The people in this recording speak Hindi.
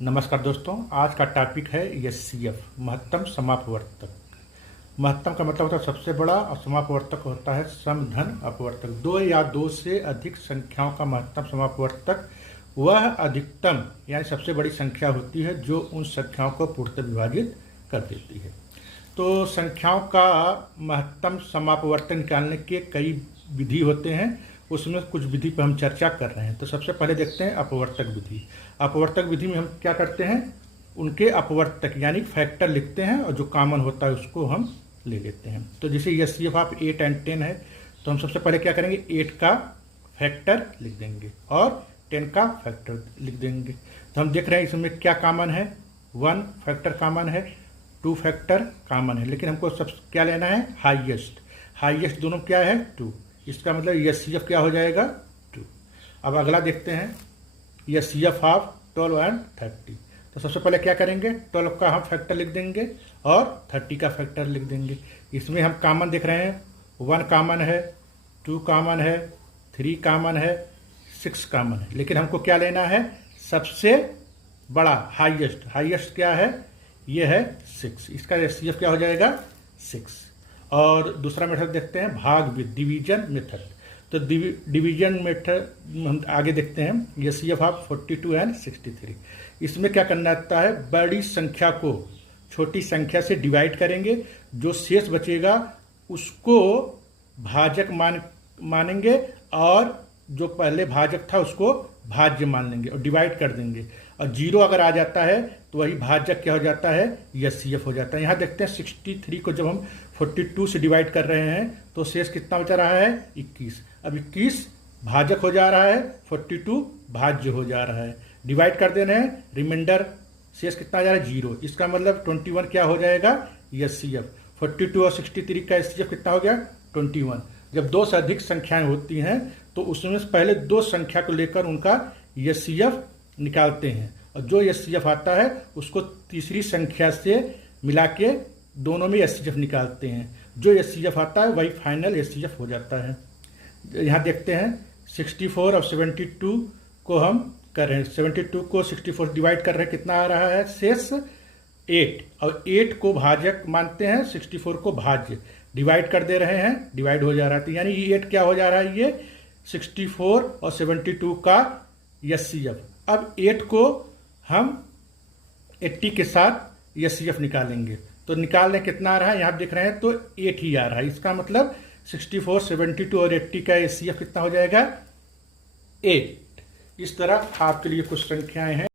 नमस्कार दोस्तों, आज का टॉपिक है एचसीएफ महत्तम समापवर्तक। महत्तम का मतलब होता है सबसे बड़ा और समापवर्तक होता है समधन अपवर्तक। दो या दो से अधिक संख्याओं का महत्तम समापवर्तक वह अधिकतम यानी सबसे बड़ी संख्या होती है जो उन संख्याओं को पूर्णतः विभाजित कर देती है। तो संख्याओं का महत्तम समापवर्तक निकालने के कई विधि होते हैं, उसमें कुछ विधि पर हम चर्चा कर रहे हैं। तो सबसे पहले देखते हैं अपवर्तक विधि। अपवर्तक विधि में हम क्या करते हैं, उनके अपवर्तक यानी फैक्टर लिखते हैं और जो कॉमन होता है उसको हम ले लेते हैं। तो जैसे एचसीएफ ऑफ 8 और 10 है, तो हम सबसे पहले क्या करेंगे, 8 का फैक्टर लिख देंगे और 10 का फैक्टर लिख देंगे। तो हम देख रहे हैं इसमें क्या कॉमन है, 1 फैक्टर कॉमन है, 2 फैक्टर कॉमन है, लेकिन हमको सब क्या लेना है, हाईएस्ट। हाईएस्ट दोनों क्या है, 2। इसका मतलब एचसीएफ क्या हो जाएगा, 2। अब अगला देखते हैं एचसीएफ ऑफ 12 और 30। तो सबसे पहले क्या करेंगे, 12 का हम फैक्टर लिख देंगे और 30 का फैक्टर लिख देंगे। इसमें हम कॉमन देख रहे हैं, 1 कॉमन है, 2 कॉमन है, 3 कॉमन है, 6 कॉमन है, लेकिन हमको क्या लेना है, सबसे बड़ा हाईएस्ट। हाईएस्ट क्या है, ये है 6। इसका एचसीएफ क्या हो जाएगा, 6। और दूसरा मेथड देखते हैं भाग विधि, डिवीजन मेथड। तो डिवीजन मेथड हम आगे देखते हैं, एचसीएफ ऑफ 42 और 63। इसमें क्या करना होता है, बड़ी संख्या को छोटी संख्या से डिवाइड करेंगे, जो शेष बचेगा उसको भाजक मानेंगे और जो पहले भाजक था उसको भाज्य मान लेंगे और डिवाइड कर देंगे। और 0 अगर आ जाता है तो वही भाजक क्या हो जाता है, एचसीएफ हो जाता है। यहाँ देखते हैं 63 को जब हम 42 से डिवाइड कर रहे हैं तो शेष कितना बचा रहा है, 21। अब 21 भाजक हो जा रहा है, 42 भाज्य हो जा रहा है। डिवाइड कर दे रहे हैं, रिमाइंडर शेष कितना आ जा रहा है, 0। इसका मतलब 21 क्या हो जाएगा, एचसीएफ। 42 और 63 का एचसीएफ कितना हो गया, 21। जब दो से अधिक संख्याएं होती हैं तो उसमें पहले दो संख्या को लेकर उनका एचसीएफ निकालते हैं और जो एचसीएफ आता है उसको तीसरी संख्या से मिला के दोनों में एचसीएफ निकालते हैं। जो एचसीएफ आता है वही फाइनल एचसीएफ हो जाता है। यहाँ देखते हैं 64 और 72 को हम कर रहे हैं, 72 को 64 डिवाइड कर रहे हैं, कितना आ रहा है, शेष 8। और 8 को भाजक मानते हैं, 64 को भाज्य। डिवाइड कर दे रहे हैं, डिवाइड हो जा रहा है, यानी ये 8 क्या हो जा रहा है, ये 64 और 72 का एचसीएफ। अब 8 को हम 80 के साथ एचसीएफ निकालेंगे तो निकालने कितना आ रहा है, यहाँ देख रहे हैं तो 8 ही आ रहा है। इसका मतलब 64, 72 और 80 का एचसीएफ कितना हो जाएगा, 8। इस तरह आपके लिए कुछ संख्याएं हैं।